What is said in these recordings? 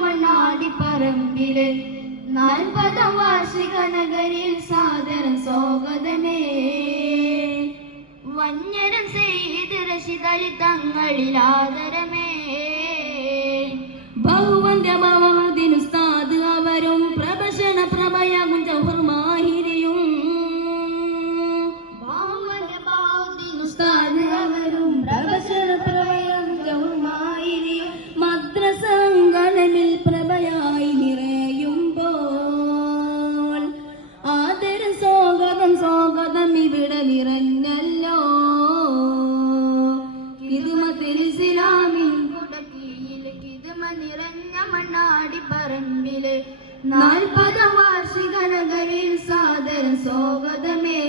മണ്ണാടിപ്പറമ്പിലെ നാൽപ്പതാം വാർഷിക നഗരിൽ സാദര സ്വാഗതമേ. വഞ്ഞരം ചെയ്ത് രശിതളി തങ്ങളിൽ ആദരമേ. മണ്ണാടി പറമ്പിലെ നാൽപ്പതാം വാർഷിക നഗരിൽ സാദരം സ്വാഗതമേ.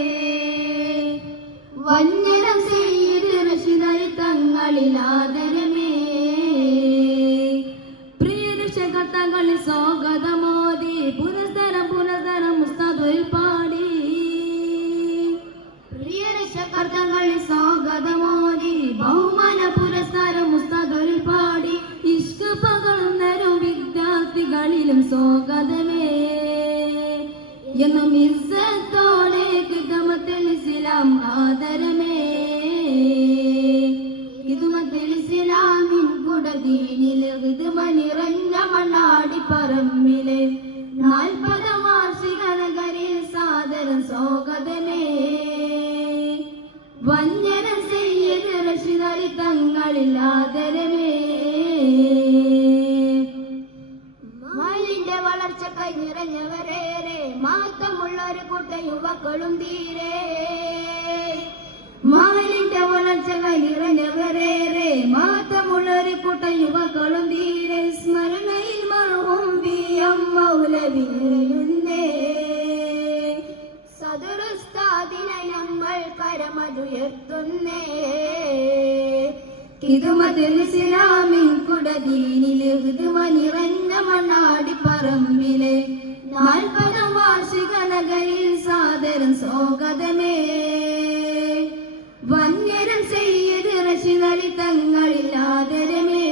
വന്യരം ചെയ്ത് ഋഷിതൽ തങ്ങളിൽ ആദരമേ. പ്രിയ രക്ഷകർത്താക്കളിൽ സ്വാഗതമോദി പുനസ്തരം പുനസ്തരം മുസ്താദുൽ പാടി പ്രിയ രക്ഷകർത്താക്കളിൽ സ്വാഗതമോദി ബഹുമാന പുരസ്കാരം വിദ്യാർത്ഥികളിലും സ്വാഗതമേ. എന്നും ഇസ്സത്തോടെ കിതമത്തിൽ ആദരമേ. ഇതുമത്തിൽ ഇസ്ലാമിൻ നിറഞ്ഞ മണ്ണാടി പറമ്പിലെ നാൽപ്പത് വാർഷിക സാദരം സ്വാഗതമേ. വന്യരം ചെയ്ത് റഷിദലി തങ്ങളിൽ കൈനിറഞ്ഞവരേറെ മാറ്റമുള്ള ഒരു കൂട്ട യുവാക്കളും തീരെ. മാലിന്റെ വളർച്ചകൾ കൈനിറഞ്ഞവരേറെ മാറ്റമുള്ള ഒരു കൂട്ട യുവാക്കളും തീരെ. സ്മരണയിൽ മറവും എം മൗലവിരുന്നേ സദുരുസ്താദിനെ നമ്മൾ കരമതുയർത്തുന്നേ. ഇതുമതിൽ ഇസ്ലാമിൻ കുടദീനിൽ ഇതുമ നിറഞ്ഞ മണ്ണാടി പറമ്പിലെ സ്വാഗതമേ വന്യരം ചെയ്ത് റഷിദലി തങ്ങളിൽ ആദരമേ.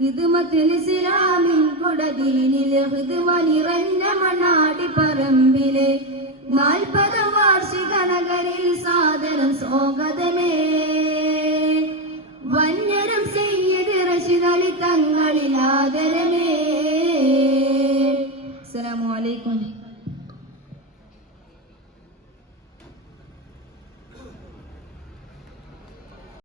കിതുമത്തിൽ ഇസ്ലാമിൻ കൊടദീനിൽ ഹൃദുമ നിറഞ്ഞ മണ്ണാടി പറമ്പിലെ നാൽപ്പതാം വാർഷിക നഗരിൽ സാദരം സ്വാഗതമേ. വന്യരം ആദരമേ.